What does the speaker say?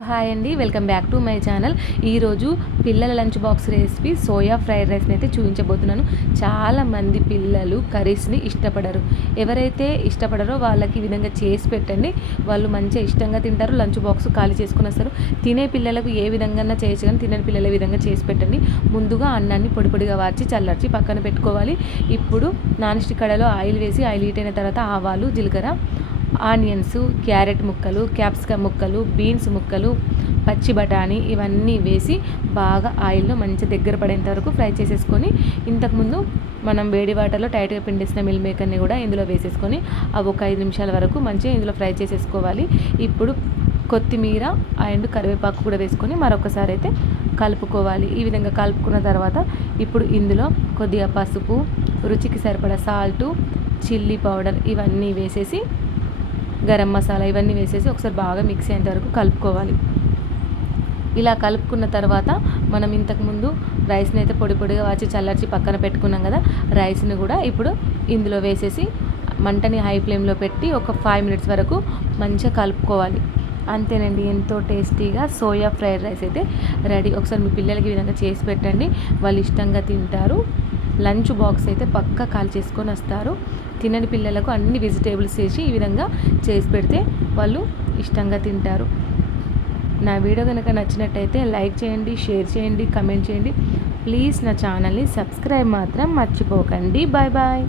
Hi అండి welcome back to my channel. ఈరోజు పిల్లల lunch box recipe soya fried రైస్ని అయితే చూపించబోతున్నాను. చాలామంది పిల్లలు కర్రీస్ని ఇష్టపడరు. ఎవరైతే ఇష్టపడరో వాళ్ళకి ఈ విధంగా చేసి పెట్టండి. వాళ్ళు మంచిగా ఇష్టంగా తింటారు లంచ్ బాక్స్ ఖాళీ చేసుకుని వస్తారు. తినే పిల్లలకు ఏ విధంగా చేయొచ్చు కానీ తినని పిల్లల విధంగా చేసి పెట్టండి. ముందుగా అన్నాన్ని పొడి పొడిగా వార్చి చల్లార్చి పక్కన పెట్టుకోవాలి. ఇప్పుడు నాన్ స్టిక్ కడలో ఆయిల్ వేసి ఆయిల్ హీట్ అయిన తర్వాత ఆవాలు జీలకర్ర ఆనియన్స్ క్యారెట్ ముక్కలు క్యాప్సికమ్ ముక్కలు బీన్స్ ముక్కలు పచ్చి బఠానీ ఇవన్నీ వేసి బాగా ఆయిల్లో మంచి దగ్గర పడేంత వరకు ఫ్రై చేసేసుకొని ఇంతకుముందు మనం వేడి వాటర్లో టైట్గా పిండేసిన మిల్ మేకర్ని కూడా ఇందులో వేసేసుకొని అవి ఒక ఐదు నిమిషాల వరకు మంచిగా ఇందులో ఫ్రై చేసేసుకోవాలి. ఇప్పుడు కొత్తిమీర అండ్ కరివేపాకు కూడా వేసుకొని మరొకసారి అయితే కలుపుకోవాలి. ఈ విధంగా కలుపుకున్న తర్వాత ఇప్పుడు ఇందులో కొద్దిగా పసుపు రుచికి సరిపడా సాల్టు చిల్లీ పౌడర్ ఇవన్నీ వేసేసి గరం మసాలా ఇవన్నీ వేసేసి ఒకసారి బాగా మిక్స్ అయ్యేంత వరకు కలుపుకోవాలి. ఇలా కలుపుకున్న తర్వాత మనం ఇంతకుముందు రైస్ని అయితే పొడి పొడిగా వాచి చల్లార్చి పక్కన పెట్టుకున్నాం కదా రైస్ని కూడా ఇప్పుడు ఇందులో వేసేసి మంటని హై ఫ్లేమ్లో పెట్టి ఒక ఫైవ్ మినిట్స్ వరకు మంచిగా కలుపుకోవాలి. అంతేనండి ఎంతో టేస్టీగా సోయా ఫ్రైడ్ రైస్ అయితే రెడీ. ఒకసారి మీ పిల్లలకి ఈ విధంగా చేసి పెట్టండి. వాళ్ళు ఇష్టంగా తింటారు. లంచ్ బాక్స్ అయితే పక్కా కాల్ చేసుకొని వస్తారు. తినని పిల్లలకు అన్ని వెజిటేబుల్స్ వేసి ఈ విధంగా చేసి పెడితే వాళ్ళు ఇష్టంగా తింటారు. నా వీడియో కనుక నచ్చినట్టయితే లైక్ చేయండి షేర్ చేయండి కమెంట్ చేయండి. ప్లీజ్ నా ఛానల్ని సబ్స్క్రైబ్ మాత్రం మర్చిపోకండి. Bye bye.